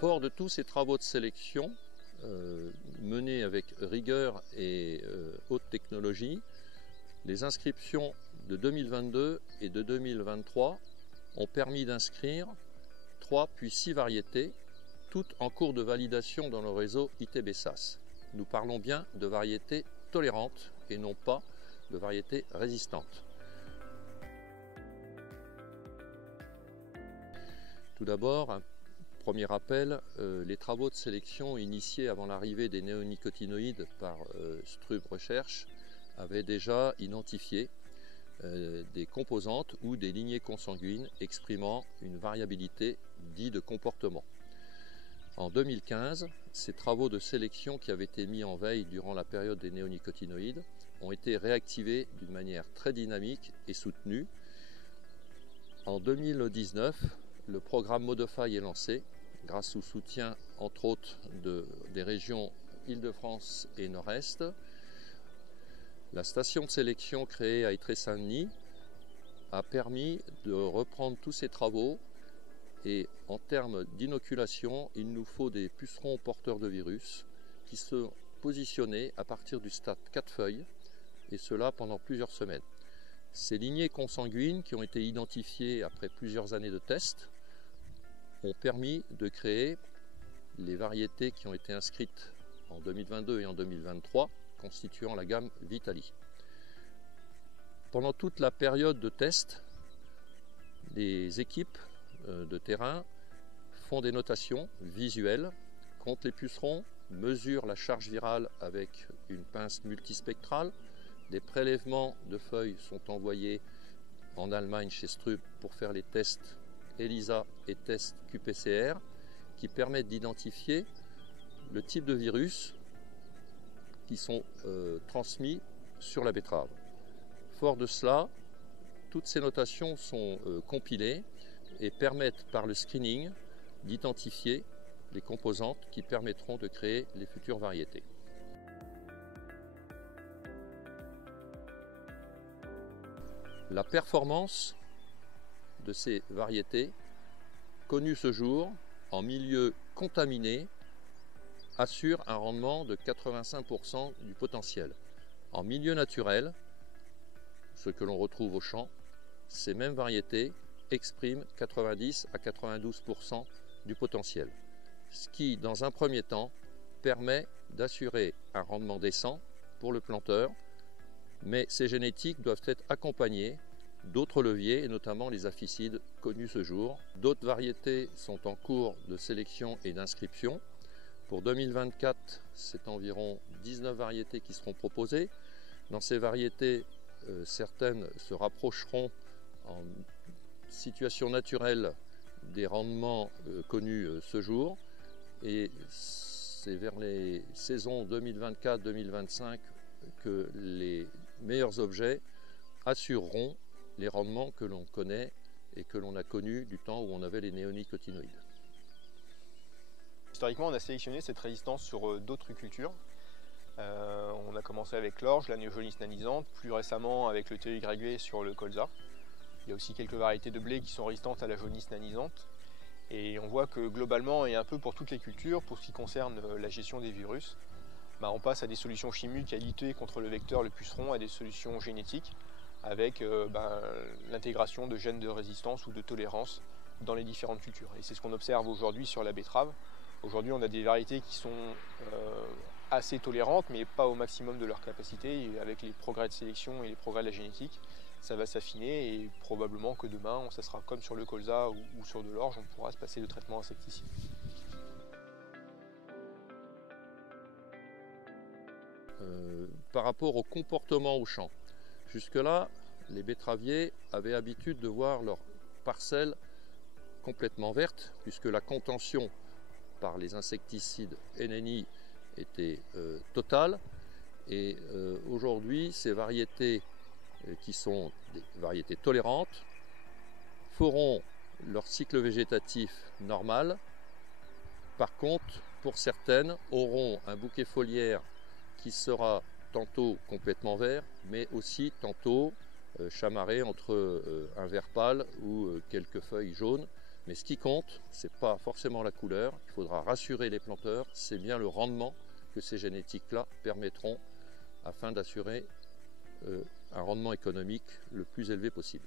Fort de tous ces travaux de sélection, menés avec rigueur et haute technologie, les inscriptions de 2022 et de 2023 ont permis d'inscrire 3 puis 6 variétés, toutes en cours de validation dans le réseau ITB-SAS. Nous parlons bien de variétés tolérantes et non pas de variétés résistantes. Tout d'abord, un premier rappel, les travaux de sélection initiés avant l'arrivée des néonicotinoïdes par Strub Recherche avaient déjà identifié des composantes ou des lignées consanguines exprimant une variabilité dite de comportement. En 2015, ces travaux de sélection qui avaient été mis en veille durant la période des néonicotinoïdes ont été réactivés d'une manière très dynamique et soutenue. En 2019, le programme Modify est lancé grâce au soutien entre autres des régions Île-de-France et Nord-Est. La station de sélection créée à Ytré-Saint-Denis a permis de reprendre tous ces travaux et en termes d'inoculation, il nous faut des pucerons porteurs de virus qui sont positionnés à partir du stade 4 feuilles et cela pendant plusieurs semaines. Ces lignées consanguines qui ont été identifiées après plusieurs années de tests ont permis de créer les variétés qui ont été inscrites en 2022 et en 2023, constituant la gamme Vitali. Pendant toute la période de test, les équipes de terrain font des notations visuelles, comptent les pucerons, mesurent la charge virale avec une pince multispectrale. Des prélèvements de feuilles sont envoyés en Allemagne chez Strub pour faire les tests ELISA et tests qPCR qui permettent d'identifier le type de virus qui sont transmis sur la betterave. Fort de cela, toutes ces notations sont compilées et permettent par le screening d'identifier les composantes qui permettront de créer les futures variétés. La performance de ces variétés, connues ce jour en milieu contaminé, assure un rendement de 85% du potentiel. En milieu naturel, ce que l'on retrouve au champ, ces mêmes variétés expriment 90 à 92% du potentiel, ce qui, dans un premier temps, permet d'assurer un rendement décent pour le planteur, mais ces génétiques doivent être accompagnées d'autres leviers, et notamment les aphicides connus ce jour. D'autres variétés sont en cours de sélection et d'inscription. Pour 2024, c'est environ 19 variétés qui seront proposées. Dans ces variétés, certaines se rapprocheront en situation naturelle des rendements connus ce jour. Et c'est vers les saisons 2024-2025 que les meilleurs objets assureront les rendements que l'on connaît et que l'on a connus du temps où on avait les néonicotinoïdes. Historiquement, on a sélectionné cette résistance sur d'autres cultures. On a commencé avec l'orge, la néojaunisse nanisante, plus récemment avec le TEY sur le colza. Il y a aussi quelques variétés de blé qui sont résistantes à la jaunisse nanisante. Et on voit que globalement, et un peu pour toutes les cultures, pour ce qui concerne la gestion des virus, on passe à des solutions chimiques à lutter contre le vecteur, le puceron, à des solutions génétiques avec l'intégration de gènes de résistance ou de tolérance dans les différentes cultures. Et c'est ce qu'on observe aujourd'hui sur la betterave. Aujourd'hui, on a des variétés qui sont assez tolérantes, mais pas au maximum de leur capacité. Et avec les progrès de sélection et les progrès de la génétique, ça va s'affiner et probablement que demain, ça sera comme sur le colza ou sur de l'orge, on pourra se passer de traitement insecticide. Par rapport au comportement au champ, jusque-là, les betteraviers avaient l'habitude de voir leurs parcelles complètement vertes, puisque la contention par les insecticides NNI était totale. Et aujourd'hui, ces variétés qui sont des variétés tolérantes feront leur cycle végétatif normal. Par contre, pour certaines, auront un bouquet foliaire qui sera tantôt complètement vert, mais aussi tantôt chamarré entre un vert pâle ou quelques feuilles jaunes, Mais ce qui compte, ce n'est pas forcément la couleur. Il faudra rassurer les planteurs, c'est bien le rendement que ces génétiques-là permettront afin d'assurer un rendement économique le plus élevé possible.